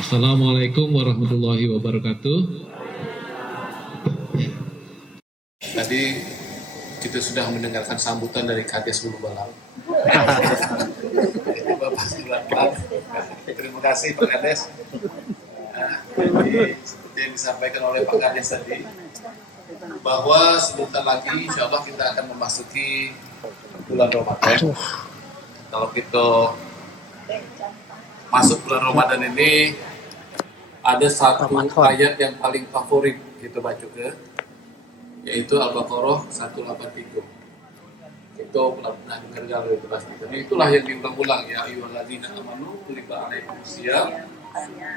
Assalamualaikum warahmatullahi wabarakatuh. Tadi kita sudah mendengarkan sambutan dari Kades Hulu Balang. Bapak Sulapan, terima kasih Pak Kades. Jadi seperti yang disampaikan oleh Pak Kades tadi, bahwa sebentar lagi insya Allah kita akan memasuki bulan Ramadan. Kalau kita masuk bulan Ramadan ini, ada satu ayat yang paling favorit kita baca ke, yaitu Al-Baqarah 183. Itu pernah dengar kalau itu pasti. Dan itulah yang diulang-ulang, ya ayyuhalladzina amanu kutiba alaikumusiyam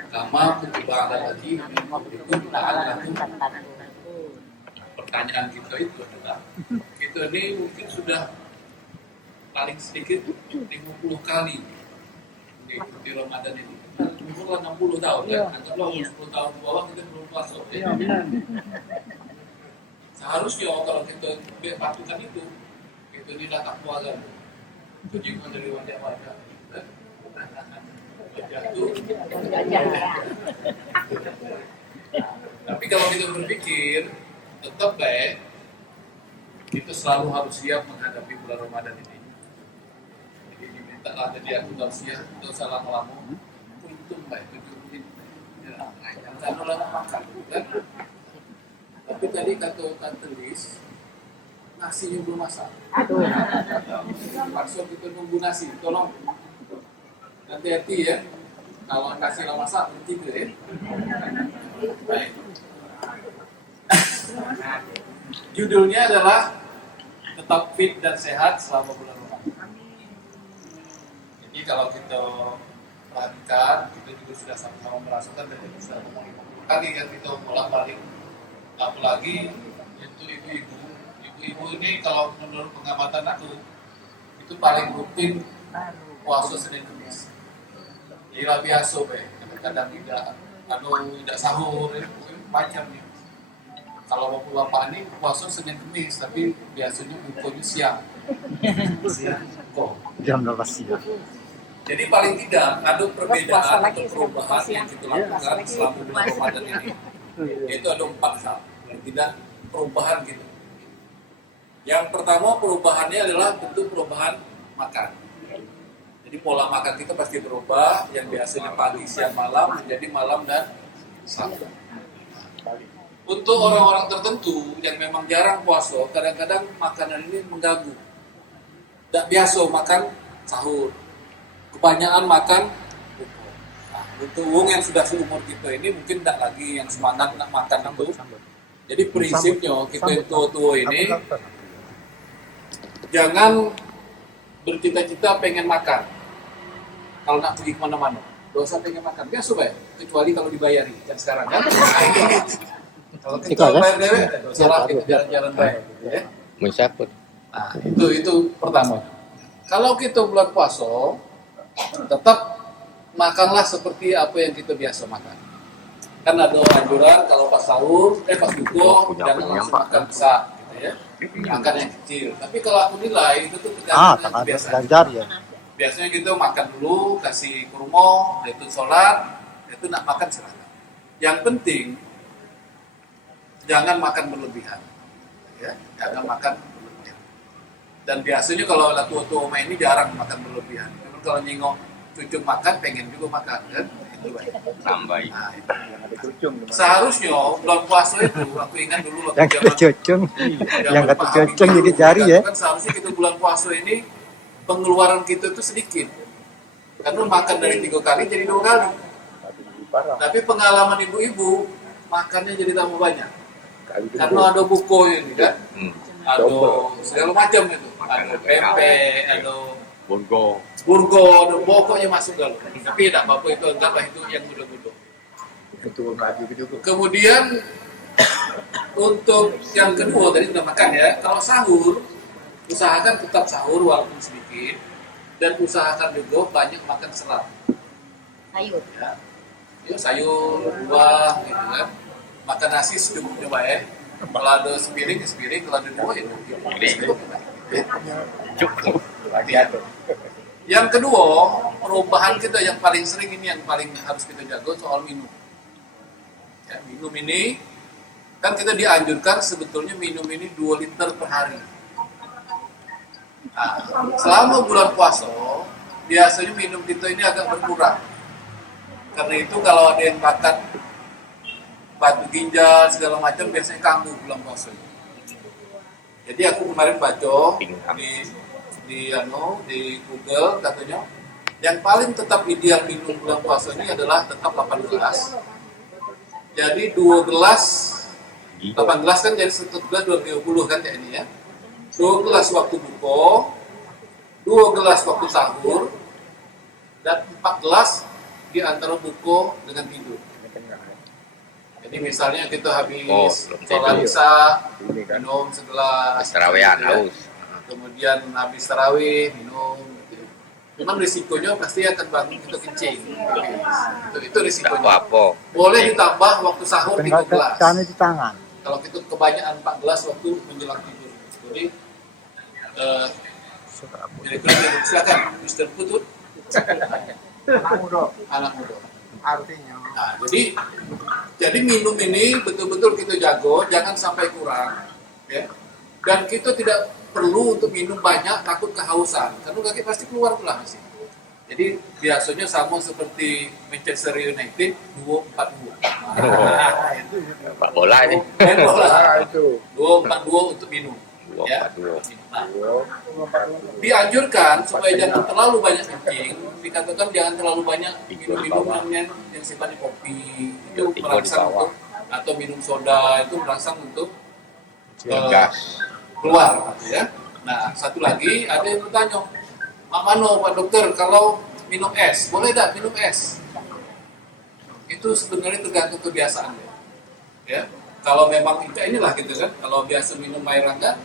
kama kutiba alal ladzina min qablikum la'allakum tattaqun. Pertanyaan kita itu adalah, kita ini mungkin sudah paling sedikit 50 kali di Ramadan ini. Umur 60 tahun ya, anggaplah 10 tahun ke bawah kita belum puasa. Ya. Seharusnya kalau kita patukan itu tidak takwa kan. Tujuan dari wajah-wajah. Wajah itu. Tapi kalau kita berpikir tetap baik, kita selalu harus siap menghadapi bulan Ramadan ini. Jadi dimintalah tadi aku tausiah untuk salah ngelamu. Untung baik tujuh jangan lama makan, kan? Tapi tadi kata tulis nasinya belum masak. Aduh. Maksud kita nunggu nasi, tolong hati-hati ya. Kalau nasi belum masak berhenti ya. Baik. Judulnya adalah tetap fit dan sehat selama bulan Ramadan. Jadi kalau kita perhatikan, kita juga sudah sama-sama merasakan dan bisa kali kan kita bolak-balik, apalagi itu ibu-ibu ini kalau menurut pengamatan aku itu paling rutin puasa Senin Kamis. Jadi biasa kadang-kadang tidak sahur macamnya. Kalau bapak ini puasa Senin Kamis, tapi biasanya bukanya siang. Jam 12 siang. Jadi paling tidak ada perbedaan atau perubahan yang kita lakukan selama bulan Ramadan ini. Itu ada 4 hal yang tidak perubahan gitu. Yang pertama perubahannya adalah bentuk perubahan makan. Jadi pola makan kita pasti berubah, yang biasanya pagi, siang, malam menjadi malam dan sahur. Untuk orang-orang tertentu yang memang jarang puasa, kadang-kadang makanan ini mengganggu. Tidak biasa makan sahur. Kebanyakan makan buko. Nah, untuk wong yang sudah seumur kita ini mungkin tidak lagi yang semangat nak makan itu. Jadi prinsipnya kita yang tua-tua ini jangan bercita-cita pengen makan. Kalau nak pergi kemana-mana, dosa pengen makan. Biasa baik, kecuali kalau dibayari. Kan sekarang kan. Kalau kita bayar dewek, salah kita jalan-jalan baik. Gitu, ya. Mensyukur. Nah, itu pertama. Kalau kita bulan puasa, tetap makanlah seperti apa yang kita biasa makan. Kan ada anjuran kalau pas sahur, pas buka jangan langsung makan besar, gitu ya. Makan yang kecil. Tapi kalau aku nilai itu tuh belajar ya. Biasanya kita makan dulu, kasih kurma, itu sholat, itu nak makan serata. Yang penting jangan makan berlebihan, ya. Jangan makan berlebihan. Dan biasanya kalau tua-tua ini jarang makan berlebihan. Kalau nyingok cucung makan, pengen juga makan kan? Itu Tambahin. Nah, itu. Seharusnya bulan puasa itu, aku ingat dulu waktu yang kata cucung, yang kata cucung jadi jari ya. Kan seharusnya kita bulan puasa ini pengeluaran kita itu sedikit, karena makan dari 3 kali jadi 2 kali. Tapi pengalaman ibu-ibu makannya jadi tambah banyak, karena ada buko ini kan, ada segala macam itu, ada pempek, ada burgo, ada pokoknya masuk galau. Tapi tidak apa-apa, itu anggaplah itu yang mudah-mudah. Kemudian untuk yang kedua tadi sudah makan ya. Kalau sahur, usahakan tetap sahur walaupun sedikit, dan usahakan juga banyak makan serat. Sayur. Ya, sayur, buah, gitu kan. Makan nasi secukupnya baik. Kalau ada sepiring, kalau ada 2 ya cukup. Yang kedua, perubahan kita yang paling sering ini, yang paling harus kita jaga soal minum. Ya, minum ini kan kita dianjurkan sebetulnya minum ini 2 liter per hari. Nah, selama bulan puasa biasanya minum kita ini agak berkurang. Karena itu kalau ada yang bakat batu ginjal segala macam biasanya kambuh bulan puasa. Jadi aku kemarin baca di Google katanya yang paling tetap ideal minum bulan puasa ini adalah tetap 8 gelas. Jadi 2 gelas 8 gelas kan jadi 1 gelas 20 kan ya ini ya. 2 gelas waktu buka, 2 gelas waktu sahur, dan 4 gelas di antara buka dengan tidur. Jadi misalnya kita habis sholat isya, minum segelas. Tarawehan haus. Kemudian habis tarawih minum. Memang risikonya pasti akan bangun kita kencing. Itu risikonya. Boleh ditambah waktu sahur 3 gelas. Di tangan. Kalau kita kebanyakan 4 gelas waktu menjelang tidur. Jadi silakan Mr. Putut. Anak muda. Artinya. Nah, jadi minum ini betul-betul kita jago, jangan sampai kurang, ya. Dan kita tidak perlu untuk minum banyak, takut kehausan, karena kaki pasti keluar pula masih. Jadi biasanya sama seperti Manchester United 2-4-2. Nah, itu Pak bola ini. main bola. Itu. 2-4-2 untuk minum. Ya. 2-4-2. Nah, dianjurkan supaya jangan terlalu banyak kencing, dikatakan jangan terlalu banyak minum minuman yang sifatnya kopi, itu merangsang untuk, atau minum soda itu merangsang untuk keluar, ya. Nah, satu lagi ada yang bertanya, Mak Mano, Pak Dokter, kalau minum es, boleh tidak minum es? Itu sebenarnya tergantung kebiasaan, ya. Kalau memang inilah gitu kan, kalau biasa minum air hangat,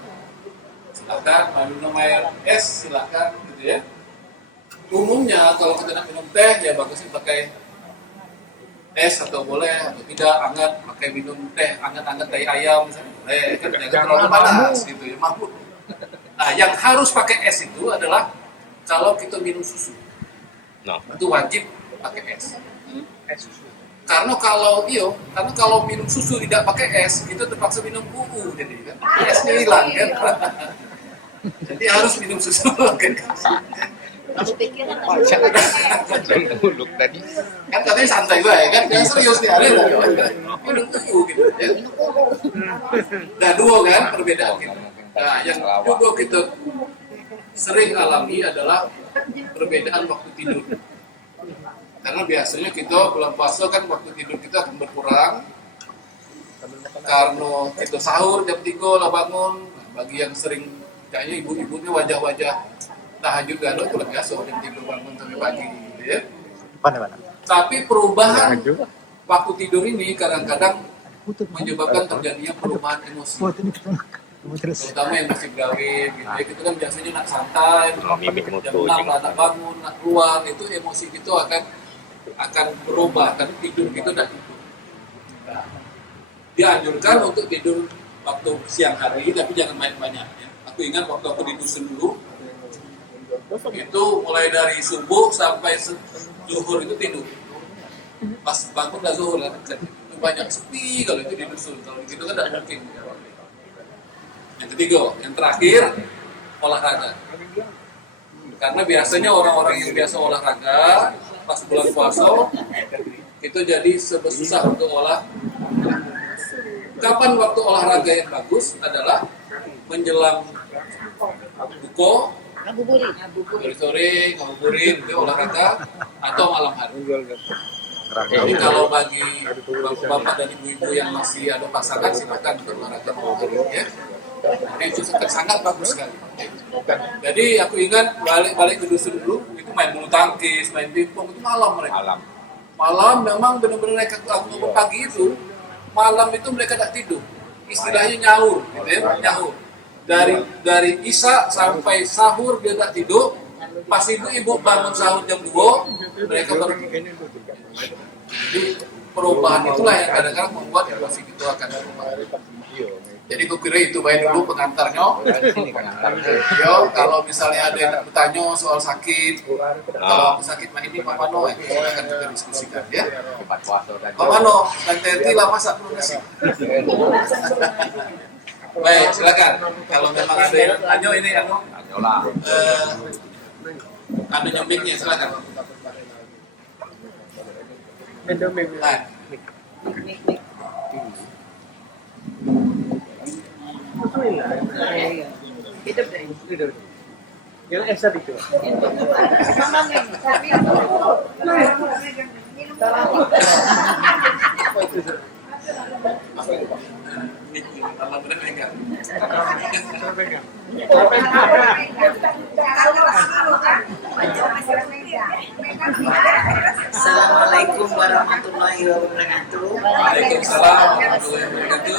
silakan, minum air es silakan gitu ya. Umumnya kalau kita nak minum teh ya bagusnya pakai es atau boleh atau tidak hangat, pakai minum teh hangat-hangat teh ayam misalnya boleh kan, jangan terlalu panas gitu ya, maklum. Nah, yang harus pakai es itu adalah kalau kita minum susu. Itu wajib pakai es. Es susu. Karena kalau minum susu tidak pakai es, itu terpaksa minum UU jadi kan. Esnya hilang kan. Jadi harus minum susu kan. Aku pikir Muluk tadi. Kan katanya santai gue kan, jangan serius nih hari minum UU gitu ya. Nah, dua kan perbedaan gitu. Nah, yang juga kita sering alami adalah perbedaan waktu tidur. Karena biasanya kita bulan puasa kan waktu tidur kita akan berkurang karena kita sahur jam 3 lah bangun. Nah, bagi yang sering kayaknya ibu-ibunya wajah-wajah tahajud gado itu lah biasa jam 3 bangun sampai pagi gitu ya. Tapi perubahan waktu tidur ini kadang-kadang menyebabkan terjadinya perubahan emosi. Terutama yang masih bergawin gitu ya. Kita kan biasanya nak santai, jam 6 lah nak bangun, nak keluar, itu emosi itu akan berubah karena tidur gitu dan tidur. Nah, dianjurkan untuk tidur waktu siang hari tapi jangan main banyak ya. Aku ingat waktu aku di dusun dulu itu mulai dari subuh sampai zuhur itu tidur. Pas bangun dah zuhur kan itu banyak sepi kalau itu di dusun. Kalau gitu kan tidak mungkin. Yang ketiga, yang terakhir olahraga. Karena biasanya orang-orang yang biasa olahraga pas bulan puasa itu jadi susah untuk olah. Kapan waktu olahraga yang bagus adalah menjelang buka, sore ngabuburit itu olahraga atau malam hari. Jadi kalau bagi bapak-bapak dan ibu-ibu yang masih ada pasangan silakan untuk olahraga malam hari ya. Ini itu sangat bagus sekali. Jadi aku ingat balik ke dusun dulu itu main bulu tangkis, main pingpong itu malam mereka. Malam memang benar-benar mereka aku pagi itu malam itu mereka tak tidur. Istilahnya nyaur, gitu ya, nyaur. Dari isya sampai sahur dia tak tidur. Pas ibu bangun sahur jam 2 mereka baru tidur. Jadi perubahan itulah yang kadang-kadang membuat emosi itu akan berubah. Jadi aku kira itu baik dulu pengantarnya. Yo, kalau misalnya ada yang bertanya soal sakit, kalau aku sakit mah ini Pak Mano, itu akan kita diskusikan ya. Pak Mano, nanti lah masak dulu nasi. Baik, silakan. Kalau memang ada yang tanya ini ada nyambingnya, silakan. Nah. Yang esat itu. Assalamualaikum warahmatullahi wabarakatuh. Waalaikumsalam warahmatullahi wabarakatuh.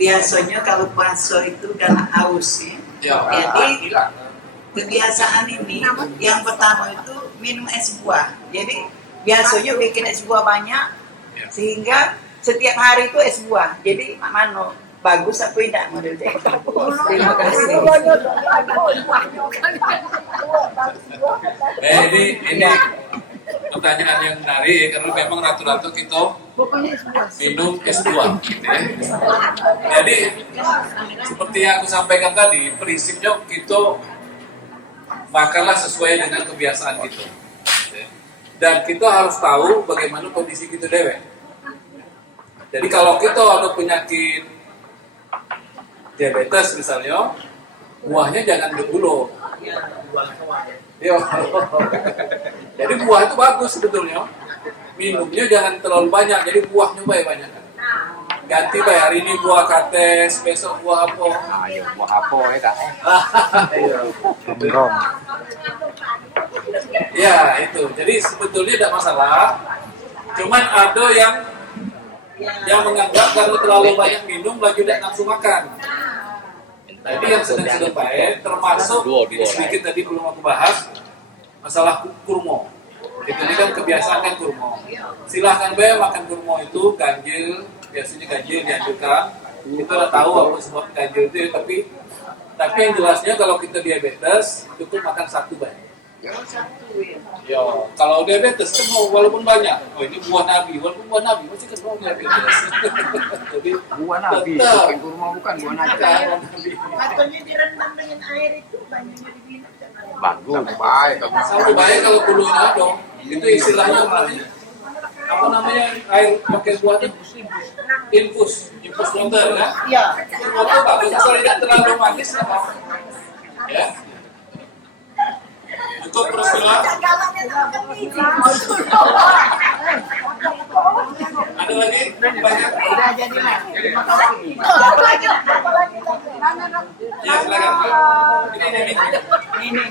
Biasanya kalau puasa itu karena haus ya. Jadi kebiasaan ini yang pertama itu minum es buah. Jadi biasanya bikin es buah banyak sehingga setiap hari itu es buah. Jadi Mano bagus apa tidak modelnya? Terima kasih. Ini pertanyaan yang menarik karena memang rata-rata kita minum es buah gitu ya. Jadi seperti yang aku sampaikan tadi, prinsipnya kita makanlah sesuai dengan kebiasaan kita. Dan kita harus tahu bagaimana kondisi kita dewek. Jadi kalau kita ada penyakit diabetes misalnya, buahnya jangan bergula. Yo. Jadi buah itu bagus sebetulnya. Minumnya jangan terlalu banyak, jadi buahnya banyak. Ganti hari ini buah kates, besok buah apa? Ayo, buah apa ya kak? Ya itu. Jadi sebetulnya tidak masalah. Cuman ada yang menganggap kalau terlalu banyak minum lagi tidak nafsu makan. Tadi yang sedang baik, termasuk sedikit tadi belum aku bahas masalah kurma. Itu ini kan kebiasaan kan kurma. Silahkan makan kurma itu ganjil, biasanya ganjil dianjurkan. Kita udah tahu apa sebab ganjil itu, tapi yang jelasnya kalau kita diabetes cukup makan satu banyak. Ya, kalau diabetes kan walaupun banyak, ini buah nabi, walaupun buah nabi masih kan mau diabetes. Jadi Buah nabi, bukan kurma, bukan buah nabi. Katanya direndam dengan air itu banyaknya diminum. Bagus, baik. Sampai baik kalau bulunya dong. Itu istilahnya apa namanya air pakai buahnya infus water ya. Iya. Itu bagus kalau tidak terlalu manis ya. Cukup Priscilla. Ada lagi banyak. Udah jadi lah. Terima kasih. Ya silakan. Ini.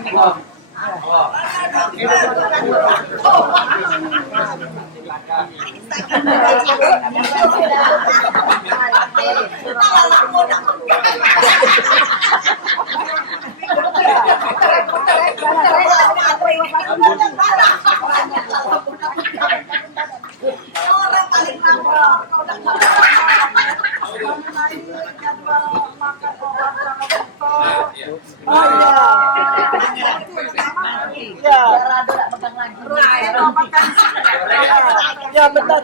Ya betul.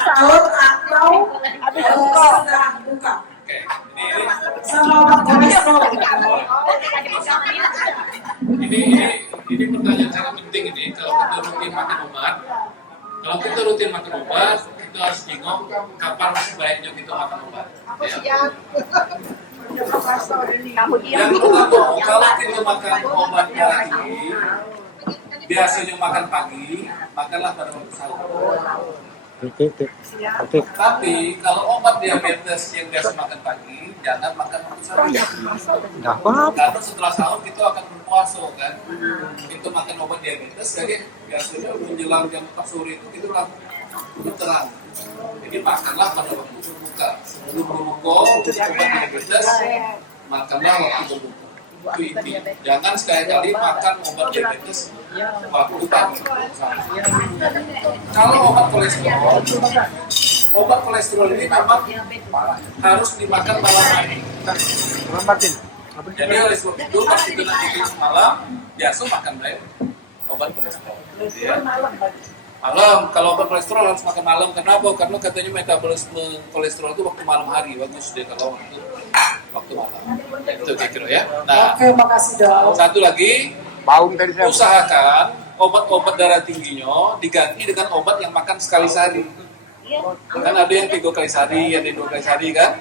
Sahur atau habis buka. Ini pertanyaan sangat penting ini. Kalau kita rutin makan obat, kita harus bingung kapan sebaiknya kita makan obat. Ya. Yang pertama, kalau kita makan obat pagi, biasanya makan pagi, makanlah pada waktu sahur. Tapi kalau obat diabetes yang biasa makan pagi, jangan makan waktu sahur. Karena setelah sahur kita akan berpuasa kan. Kita makan obat diabetes, jadi biasanya menjelang jam 4 sore itu kita udah terang. Jadi makanlah pada waktu berbuka. Sebelum berbuka, untuk obat diabetes, makanlah waktu berbuka. Itu inti. Jangan sekali-kali makan obat diabetes waktu tadi. Kalau obat kolesterol ini memang harus dimakan malam hari. Jadi oleh sebab itu pas itu nanti malam biasa makan baik obat kolesterol. Ya. Malam, kalau obat kolesterol harus makan malam. Kenapa? Karena katanya metabolisme kolesterol itu waktu malam hari bagus deh kalau waktu malam. Itu kira ya. Nah, oke, makasih dok. satu lagi, Baum tadi saya. usahakan obat-obat darah tingginya diganti dengan obat yang makan sekali sehari. Kan ada yang 3 kali sehari, ada 2 kali sehari kan.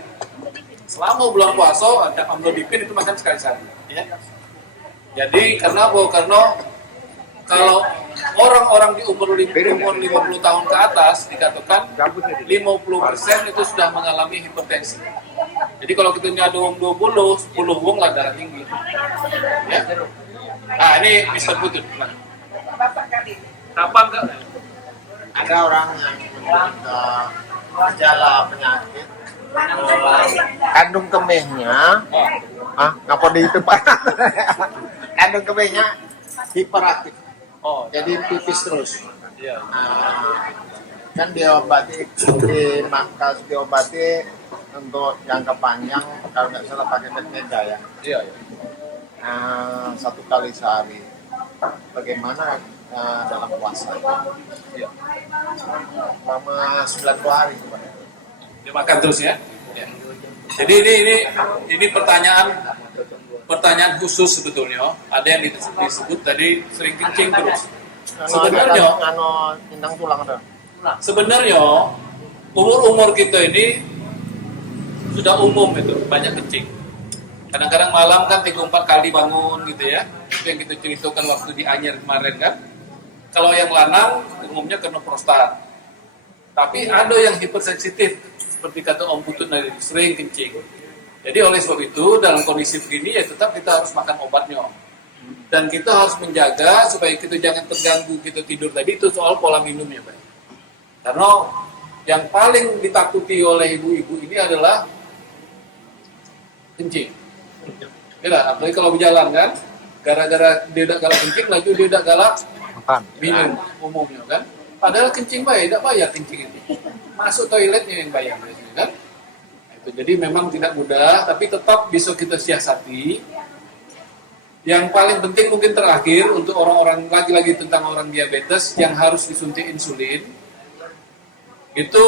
Selama bulan puasa ada amlodipin itu makan sekali sehari. Ya. Jadi karena apa? Karena kalau orang-orang di umur 50 tahun ke atas dikatakan 50% itu sudah mengalami hipertensi. Jadi kalau kita ini ada wong 20, 10 wong lah darah tinggi. Ya. Nah ini Mr. Putut. Kapan enggak? Ada orang yang menderita gejala penyakit kandung kemihnya, ngapa di itu Pak? Kandung kemihnya hiperaktif. Oh, Jadi pipis terus. iya. Kan diobati untuk jangka panjang kalau nggak salah pakai Medmeda ya. Iya, iya. 1 kali sehari. Bagaimana dalam puasa? Iya. Selama 90 hari Pak. Dimakan terus ya. Ya. Jadi ini pertanyaan khusus sebetulnya. Ada yang disebut tadi sering kencing terus. Indang tulang ada. Sebenarnya umur kita ini sudah umum itu banyak kencing. Kadang-kadang malam kan 3-4 kali bangun gitu ya. Itu yang kita ceritakan waktu di Anyer kemarin kan. Kalau yang lanang umumnya karena prostat. Tapi ada yang hipersensitif seperti kata Om Putut tadi sering kencing. Jadi oleh sebab itu dalam kondisi begini ya tetap kita harus makan obatnya. Dan kita harus menjaga supaya kita jangan terganggu kita tidur tadi itu soal pola minumnya Pak. Karena yang paling ditakuti oleh ibu-ibu ini adalah kencing. Ya, apalagi kalau berjalan kan, gara-gara dia tidak galak kencing, lagi dia tidak galak minum umumnya kan. Padahal kencing baik, tidak bayar kencing itu. Masuk toiletnya yang bayar biasanya kan. Itu jadi memang tidak mudah, tapi tetap bisa kita siasati. Yang paling penting mungkin terakhir untuk orang-orang lagi-lagi tentang orang diabetes yang harus disuntik insulin. Itu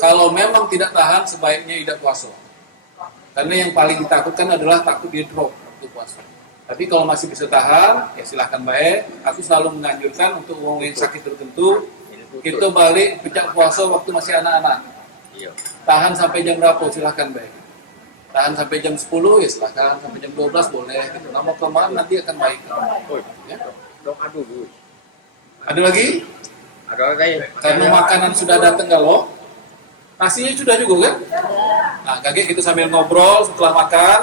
kalau memang tidak tahan sebaiknya tidak puasa. Karena yang paling ditakutkan adalah takut dia drop waktu puasa. Tapi kalau masih bisa tahan, ya silahkan baik. Aku selalu menganjurkan untuk orang yang sakit tertentu, kita balik pecah puasa waktu masih anak-anak. Tahan sampai jam berapa silahkan baik. Tahan sampai jam 10 ya silahkan, sampai jam 12 boleh. Lama kelamaan nanti akan baik. Ya. Ada lagi? Ada lagi. Karena makanan sudah datang kalau nasinya sudah juga kan? Nah, kakek kita sambil ngobrol setelah makan.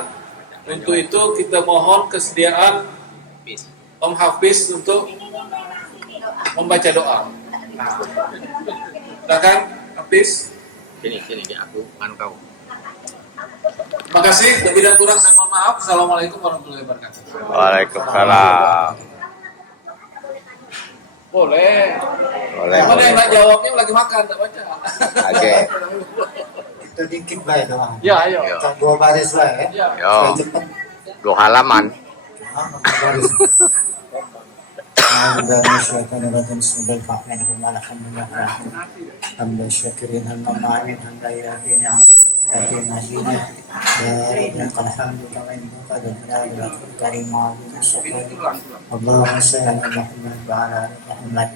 Untuk itu kita mohon kesediaan Om Hafiz untuk membaca doa. Nah, silakan Hafiz. Sini aku kan kau. Terima kasih. Lebih dan kurang saya mohon maaf. Assalamualaikum warahmatullahi wabarakatuh. Waalaikumsalam. Boleh. Boleh. Mana yang nak jawabnya lagi makan, tak baca. Oke. Itu dikit baik doang. Ya, ayo. Kan 2 baris baik ya. Yo. 2 halaman. Baris. Alhamdulillah syaitan rajim subhanallah alhamdulillah hamdan syakirin hamdan ma'in hamdan yakin yakin nazina ya alhamdulillah wa inna qadara karimah Allahumma salli ala Muhammad wa ala ali Muhammad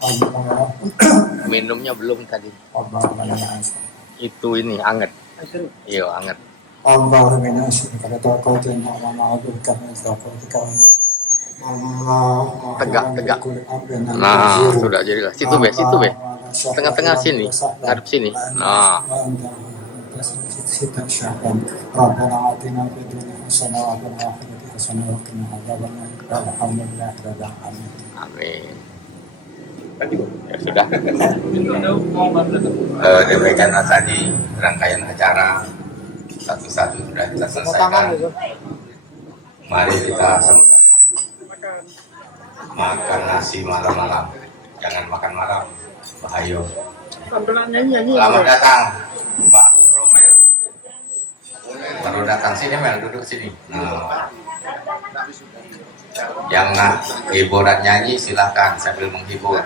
Allah Minumnya belum tadi. Allah Itu ini anget. Iya, anget. Allahumma inna nas'aluka taqatan wa na'udzuka min taqatika Tegak. Nah, sudah jadi lah. Situ be. Tengah-tengah sini, ngadep sini. Nah. Rabbana atina fid dunya hasanah wa fil akhirati hasanah wa qina adzabannar. Alhamdulillah rabbil alamin. Amin. Ya sudah. Demikianlah tadi rangkaian acara satu-satu sudah kita selesaikan. Mari kita sama-sama makan nasi malam-malam. Jangan makan malam, bahaya. Selamat datang, Pak Romel. Baru datang sini, Mel, duduk sini. Nah, yang hiburan nyanyi silahkan sambil menghibur.